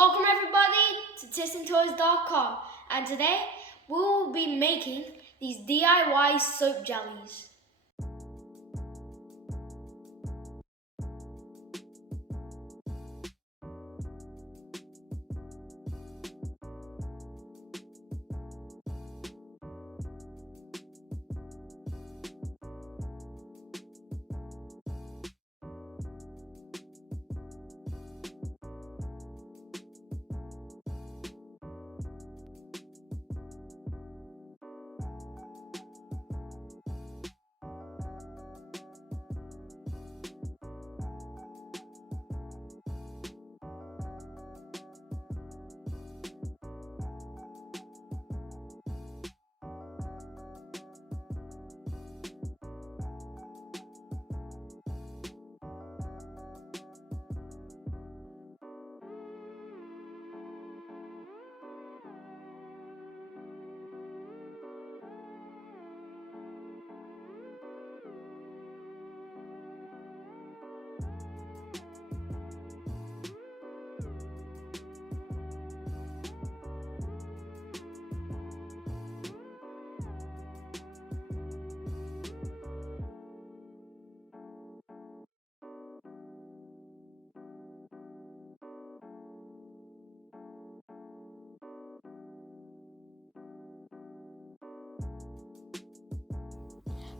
Welcome everybody to TestingToys.com, and today we will be making these DIY soap jellies.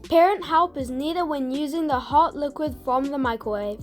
Parent help is needed when using the hot liquid from the microwave.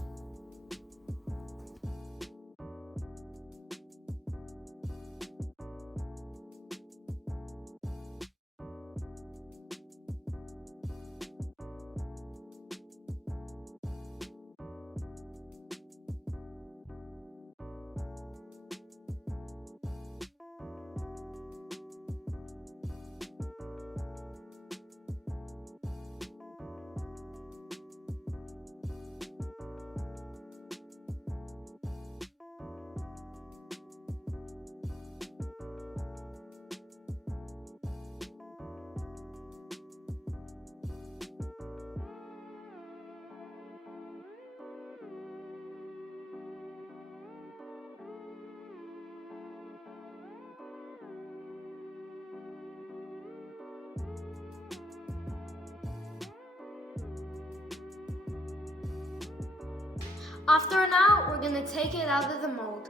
After an hour, we're going to take it out of the mold.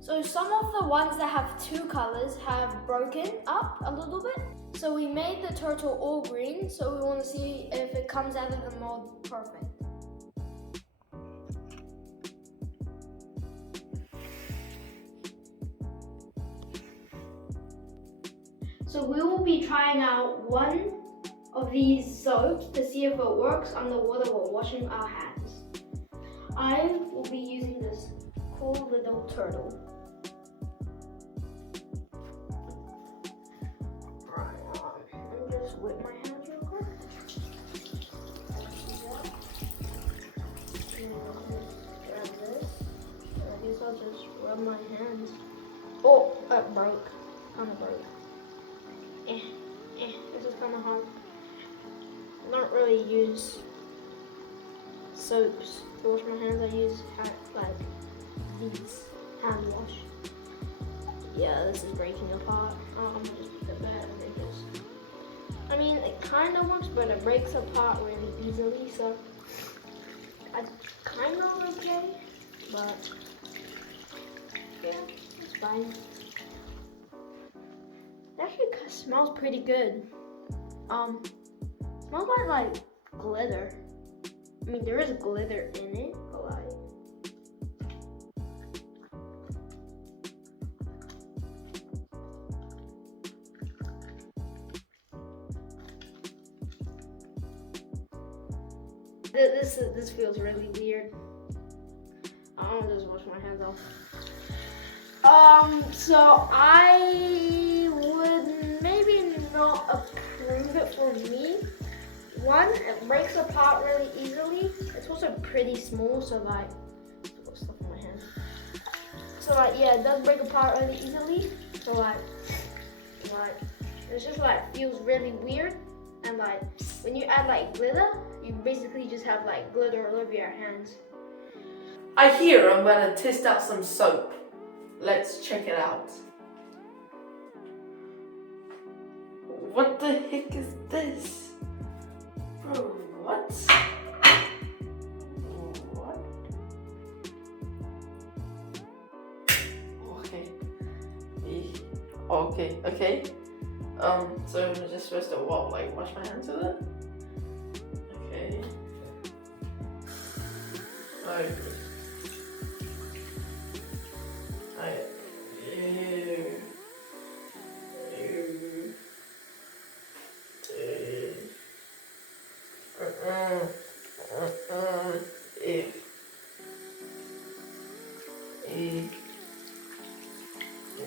So some of the ones that have two colors have broken up a little bit. So we made the turtle all green, so we want to see if it comes out of the mold perfect. So we will be trying out one of these soaps to see if it works underwater while washing our hands. I will be using this cool little turtle. Whip my hands real quick. Grab this. I guess I'll just rub my hands. Oh, that broke. Kind of broke. This is kind of hard. I don't really use soaps to wash my hands. I use like these hand wash. Yeah, this is breaking apart. Just put it back because I mean, it kind of works, but it breaks apart really easily, so I kind of okay, but yeah, it's fine. It actually smells pretty good. Smells like glitter. I mean, there is glitter in it, but like. This feels really weird. I'll just wash my hands off. So I would maybe not approve it for me. One, it breaks apart really easily. It's also pretty small, so like, I've got stuff on my hands. So like, yeah, it does break apart really easily. So like, it's just like feels really weird. And like, when you add like glitter, you basically just have like glitter all over your hands. I hear I'm gonna test out some soap. Let's check it out. What the heck is this? Bro, what? What? Okay. So I'm just supposed to wash my hands with it? Okay.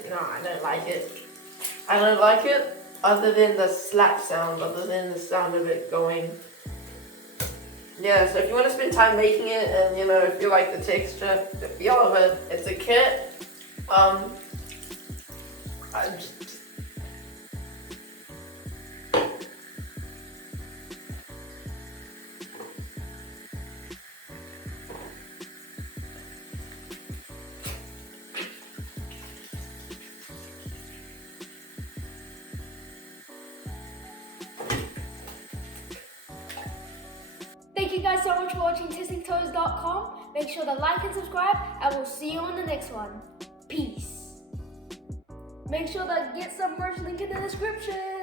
No, I don't like it. I don't like it other than the slap sound, other than the sound of it going. Yeah, so if you want to spend time making it and if you like the texture, the feel of it, it's a kit. Thank you guys so much for watching TestingToys.com. Make sure to like and subscribe, and we'll see you on the next one. Peace. Make sure to get some merch link in the description.